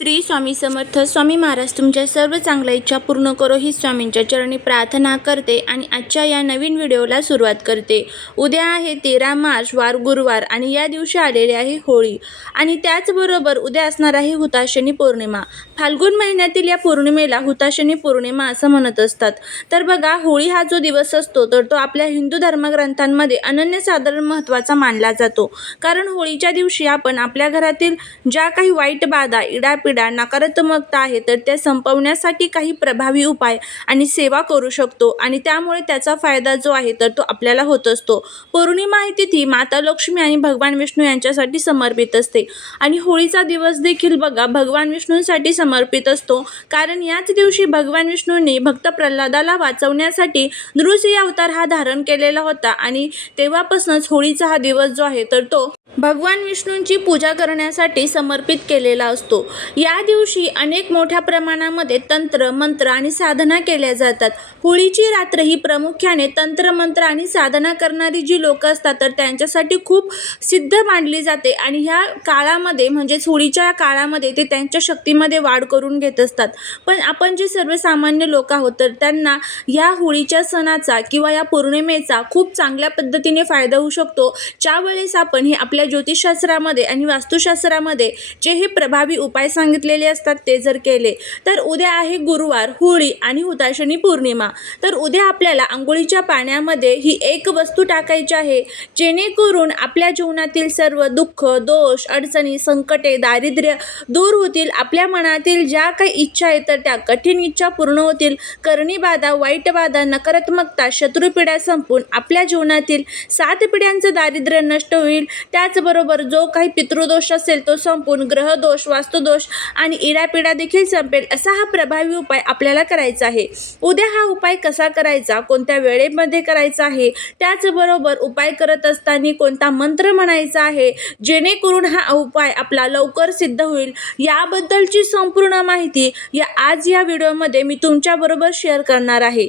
श्री स्वामी समर्थ स्वामी महाराज तुमच्या सर्व चांगल्या इच्छा पूर्ण करो ही स्वामींच्या चरणी प्रार्थना करते आणि आजच्या या नवीन व्हिडिओला सुरुवात करते. उद्या आहे तेरा मार्च वार गुरुवार आणि या दिवशी आलेली आहे होळी. आणि त्याचबरोबर उद्या असणार आहे हुताशनी पौर्णिमा. फाल्गुन महिन्यातील या पौर्णिमेला हुताशनी पौर्णिमा असं म्हणत असतात. तर बघा होळी हा जो दिवस असतो तर तो आपल्या हिंदू धर्मग्रंथांमध्ये अनन्यसाधारण महत्त्वाचा मानला जातो. कारण होळीच्या दिवशी आपण आपल्या घरातील ज्या काही वाईट बाधा इडापिडा नकारात्मकता आहे तर त्या संपवण्यासाठी काही प्रभावी उपाय आणि सेवा करू शकतो आणि त्यामुळे त्याचा फायदा जो आहे तर तो आपल्याला होत असतो. पौर्णिमा ही तिथी माता लक्ष्मी आणि भगवान विष्णू यांच्यासाठी समर्पित असते. आणि होळीचा दिवस देखील बघा भगवान विष्णूंसाठी समर्पित असतो. कारण याच दिवशी भगवान विष्णूंनी भक्त प्रल्हादाला वाचवण्यासाठी नृसिंह अवतार हा धारण केलेला होता आणि तेव्हापासूनच होळीचा हा दिवस जो आहे तर तो भगवान विष्णूंची पूजा करण्यासाठी समर्पित केलेला असतो. या दिवशी अनेक मोठ्या प्रमाणामध्ये तंत्र मंत्र आणि साधना केल्या जातात. होळीची रात्र ही प्रामुख्याने तंत्र मंत्र आणि साधना करणारी जी लोक असतात तर त्यांच्यासाठी खूप सिद्ध मानली जाते आणि ह्या काळामध्ये म्हणजेच होळीच्या काळामध्ये ते त्यांच्या शक्तीमध्ये वाढ करून घेत असतात. पण आपण जे सर्वसामान्य लोक आहोत तर त्यांना ह्या होळीच्या सणाचा किंवा या पौर्णिमेचा खूप चांगल्या पद्धतीने फायदा होऊ शकतो. ज्यावेळेस आपण हे आपल्या ज्योतिषशास्त्रामध्ये आणि वास्तुशास्त्रामध्ये जे हे प्रभावी उपाय सांगितलेले असतात ते जर केले तर उद्या आहे गुरुवार होळी आणि हुताशनी पौर्णिमा. तर उद्या आपल्याला आंघोळीच्या पाण्यामध्ये ही एक वस्तू टाकायची आहे जेणेकरून आपल्या जीवनातील सर्व दुःख दोष अडचणी संकटे दारिद्र्य दूर होतील. आपल्या मनातील ज्या काही इच्छा आहेत तर त्या कठीण इच्छा पूर्ण होतील. करणी बाधा वाईट बाधा नकारात्मकता शत्रुपिढ्या संपून आपल्या जीवनातील सात पिढ्यांचं दारिद्र्य नष्ट होईल. त्या त्याचबरोबर जो काही पितृदोष असेल तो संपून ग्रहदोष वास्तुदोष आणि इडापिडा देखील संपेल असा हा प्रभावी उपाय आपल्याला करायचा आहे. उद्या हा उपाय कसा करायचा कोणत्या वेळेमध्ये करायचा आहे त्याचबरोबर उपाय करत असताना कोणता मंत्र म्हणायचा आहे जेणेकरून हा उपाय आपला लवकर सिद्ध होईल याबद्दलची संपूर्ण माहिती या आज या व्हिडिओमध्ये मी तुमच्याबरोबर शेअर करणार आहे.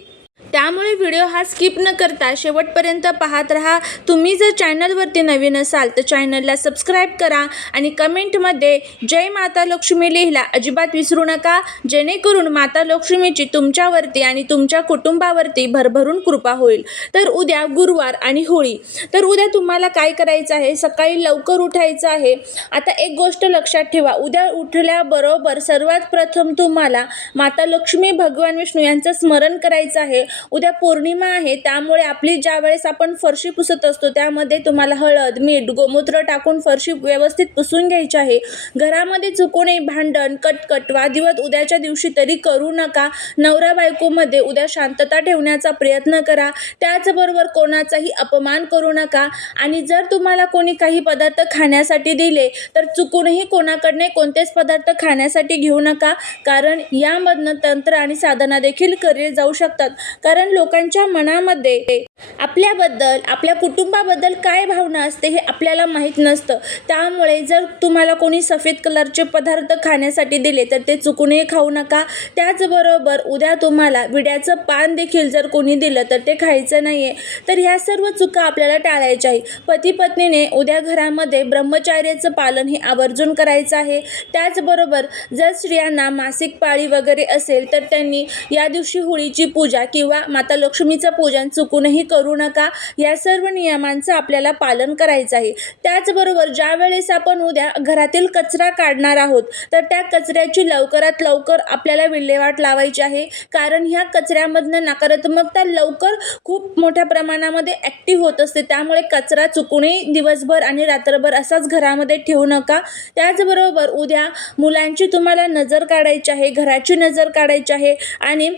त्यामुळे व्हिडिओ हा स्किप न करता शेवटपर्यंत पाहत राहा. तुम्ही जर चॅनलवरती नवीन असाल तर चॅनलला सबस्क्राईब करा आणि कमेंटमध्ये जय माता लक्ष्मी लिहिला अजिबात विसरू नका. जेणेकरून माता लक्ष्मीची तुमच्यावरती आणि तुमच्या कुटुंबावरती भरभरून कृपा होईल. तर उद्या गुरुवार आणि होळी. तर उद्या तुम्हाला काय करायचं आहे? सकाळी लवकर उठायचं आहे. आता एक गोष्ट लक्षात ठेवा. उद्या उठल्याबरोबर सर्वात प्रथम तुम्हाला माता लक्ष्मी भगवान विष्णू यांचं स्मरण करायचं आहे. उद्या पौर्णिमा आहे त्यामुळे आपली ज्या वेळेस आपण फरशी पुसत असतो त्यामध्ये तुम्हाला हळद मीठ गोमूत्र टाकून फरशी व्यवस्थित पुसून घ्यायची आहे. घरामध्ये चुकूनही भांडण कटकट वादिवाद उद्याच्या दिवशी तरी करू नका. नवरा बायकोमध्ये उद्या शांतता ठेवण्याचा प्रयत्न करा. त्याचबरोबर कोणाचाही अपमान करू नका. आणि जर तुम्हाला कोणी काही पदार्थ खाण्यासाठी दिले तर चुकूनही कोणाकडने कोणतेच पदार्थ खाण्यासाठी घेऊ नका. कारण यामधनं तंत्र आणि साधना देखील केले जाऊ शकतात. कारण लोकांच्या मनामध्ये आपल्याबद्दल आपल्या कुटुंबाबद्दल काय भावना असते हे आपल्याला माहीत नसतं. त्यामुळे जर तुम्हाला कोणी सफेद कलरचे पदार्थ खाण्यासाठी दिले तर ते चुकूनही खाऊ नका. त्याचबरोबर उद्या तुम्हाला विड्याचं पान देखील जर कोणी दिलं तर ते खायचं नाही आहे तर ह्या सर्व चुका आपल्याला टाळायच्या आहे पती पत्नीने उद्या घरामध्ये ब्रह्मचार्याचं पालन हे आवर्जून करायचं आहे. त्याचबरोबर जर स्त्रियांना मासिक पाळी वगैरे असेल तर त्यांनी या दिवशी होळीची पूजा किंवा माता लक्ष्मीचं पूजन चुकूनही करू नका. या सर्व नियमांचं आपल्याला पालन करायचं आहे. त्याचबरोबर ज्या वेळेस आपण उद्या घरातील कचरा काढणार आहोत तर त्या कचऱ्याची लवकरात लवकर आपल्याला विल्हेवाट लावायची आहे. कारण ह्या कचऱ्यामधनं नकारात्मकता लवकर खूप मोठ्या प्रमाणामध्ये ॲक्टिव्ह होत असते. त्यामुळे कचरा चुकूनही दिवसभर आणि रात्रभर असाच घरामध्ये ठेवू नका. त्याचबरोबर उद्या मुलांची तुम्हाला नजर काढायची आहे घराची नजर काढायची आहे. आणि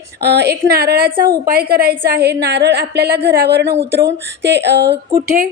एक नारळाचा उपाय करायचा आहे. नारळ आपल्याला घरावरनं उतरवून ते कुठे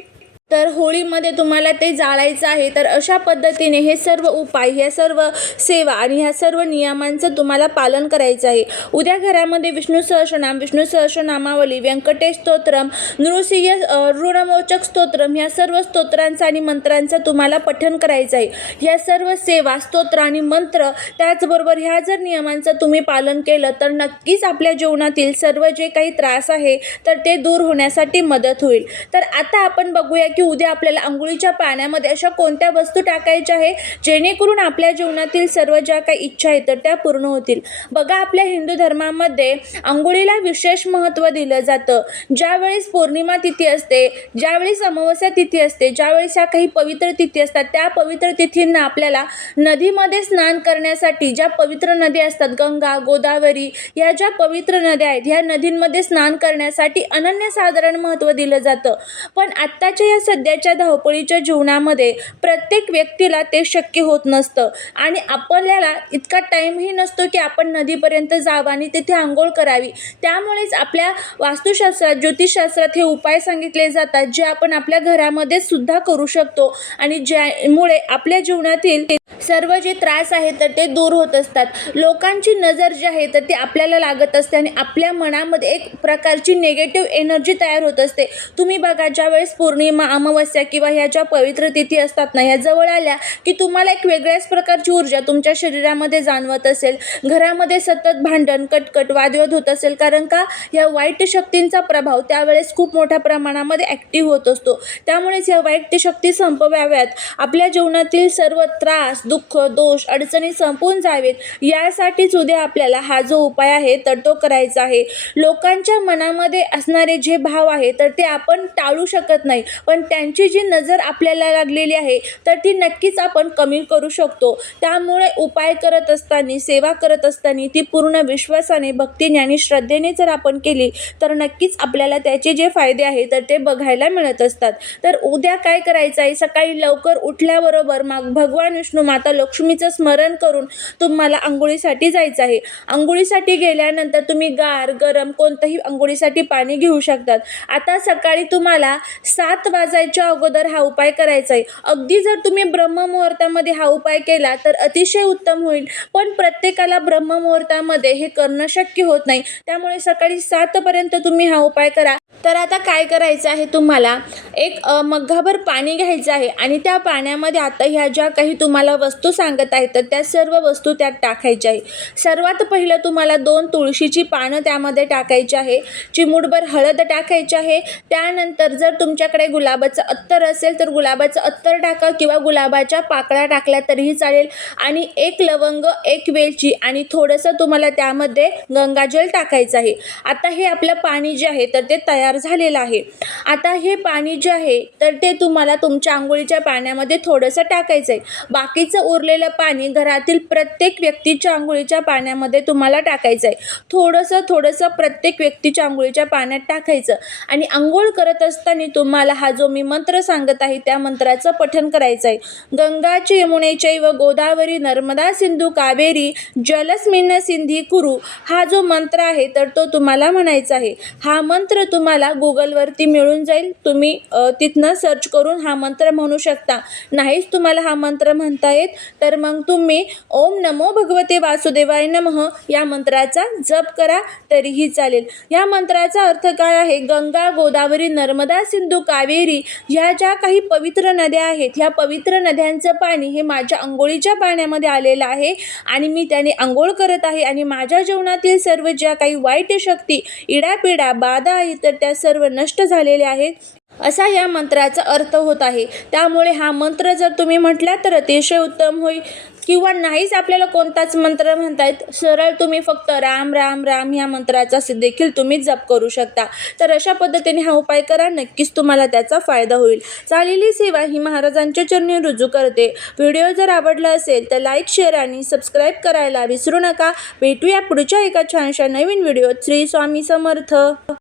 तर होळीमध्ये तुम्हाला ते जाळायचं आहे. तर अशा पद्धतीने हे सर्व उपाय ह्या सर्व सेवा आणि ह्या सर्व नियमांचं तुम्हाला पालन करायचं आहे. उद्या घरामध्ये विष्णू सहस्रनाम विष्णू सहस्रनामावली व्यंकटेश स्तोत्रम नृसिंह ऋणमोचक स्तोत्रम ह्या सर्व स्तोत्रांचं आणि मंत्रांचं तुम्हाला पठण करायचं आहे. ह्या सर्व सेवा स्तोत्र आणि मंत्र त्याचबरोबर ह्या जर नियमांचं तुम्ही पालन केलं तर नक्कीच आपल्या जीवनातील सर्व जे काही त्रास आहे तर ते दूर होण्यासाठी मदत होईल. तर आता आपण बघूया की की उद्या आपल्याला आंघोळीच्या पाण्यामध्ये अशा कोणत्या वस्तू टाकायच्या आहे जेणेकरून आपल्या जीवनातील सर्व ज्या काही इच्छा आहेत तर त्या पूर्ण होतील. बघा आपल्या हिंदू धर्मामध्ये आंघोळीला विशेष महत्त्व दिलं जातं. ज्यावेळेस पौर्णिमा तिथी असते ज्यावेळेस अमावस्या तिथी असते ज्यावेळेस ह्या काही पवित्र तिथी असतात त्या पवित्र तिथींना आपल्याला नदीमध्ये स्नान करण्यासाठी ज्या पवित्र नद्या असतात गंगा गोदावरी ह्या ज्या पवित्र नद्या आहेत ह्या नदींमध्ये स्नान करण्यासाठी अनन्यसाधारण महत्त्व दिलं जातं. पण आत्ताच्या या सध्याच्या धावपळीच्या जीवनामध्ये प्रत्येक व्यक्तीला ते शक्य होत नसतं. आणि आपल्याला इतका टाईमही नसतो की आपण नदीपर्यंत जावं आणि तिथे आंघोळ करावी. त्यामुळेच आपल्या वास्तुशास्त्रात ज्योतिषशास्त्रात हे उपाय सांगितले जातात जे आपण आपल्या घरामध्ये सुद्धा करू शकतो. आणि ज्यामुळे आपल्या जीवनातील सर्व जे त्रास आहेत तर ते दूर होत असतात. लोकांची नजर जी आहे तर ती आपल्याला लागत असते आणि आपल्या मनामध्ये एक प्रकारची निगेटिव्ह एनर्जी तयार होत असते. तुम्ही बघा ज्यावेळेस पौर्णिमा अमावस्या किंवा ह्या ज्या पवित्र तिथी असतात ना ह्या जवळ आल्या की तुम्हाला एक वेगळ्याच प्रकारची ऊर्जा तुमच्या शरीरामध्ये जाणवत असेल. घरामध्ये सतत भांडण कटकट वादविवाद होत असेल कारण का? या वाईट शक्तींचा प्रभाव त्यावेळेस खूप मोठ्या प्रमाणामध्ये ॲक्टिव्ह होत असतो. त्यामुळेच या वाईट शक्ती संपवाव्यात. आपल्या जीवनातील सर्व त्रास दुःख दोष अडचणी संपून जावेत. यासाठीच उद्या आपल्याला हा जो उपाय आहे तर तो करायचा आहे. लोकांच्या मनामध्ये असणारे जे भाव आहे तर ते आपण टाळू शकत नाही. पण त्यांची जी नजर आपल्याला लागलेली आहे तर ती नक्कीच आपण कमी करू शकतो. त्यामुळे उपाय करत असताना सेवा करत असताना ती पूर्ण विश्वासाने भक्तीने आणि श्रद्धेने जर आपण केली तर नक्कीच आपल्याला त्याचे जे फायदे आहेत तर ते बघायला मिळत असतात. तर उद्या काय करायचं आहे? सकाळी लवकर उठल्याबरोबर मग भगवान विष्णू माता लक्ष्मीचं स्मरण करून तुम्हाला आंघोळीसाठी जायचं आहे. आंघोळीसाठी गेल्यानंतर तुम्ही गार गरम कोणतंही आंघोळीसाठी पाणी घेऊ शकतात. आता सकाळी तुम्हाला सात वाजायच्या अगोदर हा उपाय करायचा आहे. अगदी जर तुम्ही ब्रह्ममुहूर्तामध्ये हा उपाय केला तर अतिशय उत्तम होईल. पण प्रत्येकाला ब्रह्ममुहूर्तामध्ये हे करणं शक्य होत नाही. त्यामुळे सकाळी सातपर्यंत तुम्ही हा उपाय करा. तर आता काय करायचं आहे तुम्हाला? एक मग्घाभर मग्गाभर पाणी घ्यायचं आहे आणि त्या पाण्यामध्ये आता ह्या ज्या काही तुम्हाला वस्तू सांगत आहेत तर त्या सर्व वस्तू त्यात टाकायच्या आहे. सर्वात पहिलं तुम्हाला दोन तुळशीची पानं त्यामध्ये टाकायची आहे चिमूटभर हळद टाकायची आहे. त्यानंतर जर तुमच्याकडे गुलाबाचं अत्तर असेल तर गुलाबाचं अत्तर टाका किंवा गुलाबाच्या पाकळ्या टाकल्या तरीही चालेल. आणि एक लवंग एक वेलची आणि थोडंसं तुम्हाला त्यामध्ये गंगाजल टाकायचं आहे. आता हे आपलं पाणी जे आहे तर ते तयार झालेलं आहे. आता हे पाणी जे आहे तर ते तुम्हाला तुमच्या आंघोळीच्या पाण्यामध्ये थोडंसं टाकायचं आहे बाकीचं उरलेलं पाणी घरातील प्रत्येक व्यक्तीच्या आंघोळीच्या पाण्यामध्ये तुम्हाला टाकायचं आहे थोडंसं थोडंसं प्रत्येक व्यक्तीच्या आंघोळीच्या पाण्यात टाकायचं आणि आंघोळ करत असताना तुम्हाला हा जो मी मंत्र सांगत आहे त्या मंत्राचं पठन करायचं आहे गंगाचे यमुनेचे व गोदावरी नर्मदा सिंधू कावेरी जलस्मिन सिंधी कुरु हा जो मंत्र आहे तर तो तुम्हाला म्हणायचा आहे. हा मंत्र तुम्हाला गुगलवरती मिळून जाईल. तुम्ही तिथनं सर्च करून हा मंत्र म्हणू शकता. नाहीच तुम्हाला हा मंत्र म्हणता येत तर मग तुम्ही ओम नमो भगवते वासुदेवाय नमः या मंत्राचा जप करा तरीही चालेल. या मंत्राचा अर्थ काय आहे? गंगा गोदावरी नर्मदा सिंधू कावेरी ह्या ज्या काही पवित्र नद्या आहेत ह्या पवित्र नद्यांचं पाणी हे माझ्या आंघोळीच्या पाण्यामध्ये आलेलं आहे आणि मी त्याने आंघोळ करत आहे आणि माझ्या जीवनातील सर्व ज्या काही वाईट शक्ती इडापिडा बाधा आहेत तर त्या सर्व नष्ट झालेल्या आहेत. असा या मंत्राचा अर्थ होत आहे. त्यामुळे हा मंत्र जर तुम्ही म्हटला तर अतिशय उत्तम होईल. किंवा नाहीच आपल्याला कोणताच मंत्र म्हणतायत सरळ तुम्ही फक्त राम राम राम ह्या मंत्राचा देखील तुम्ही जप करू शकता. तर अशा पद्धतीने हा उपाय करा नक्कीच तुम्हाला त्याचा फायदा होईल. चाललेली सेवा ही महाराजांच्या चरणी रुजू करते. व्हिडिओ जर आवडला असेल तर लाईक शेअर आणि सबस्क्राईब करायला विसरू नका. भेटूया पुढच्या एका छानशा नवीन व्हिडिओत. श्री स्वामी समर्थ.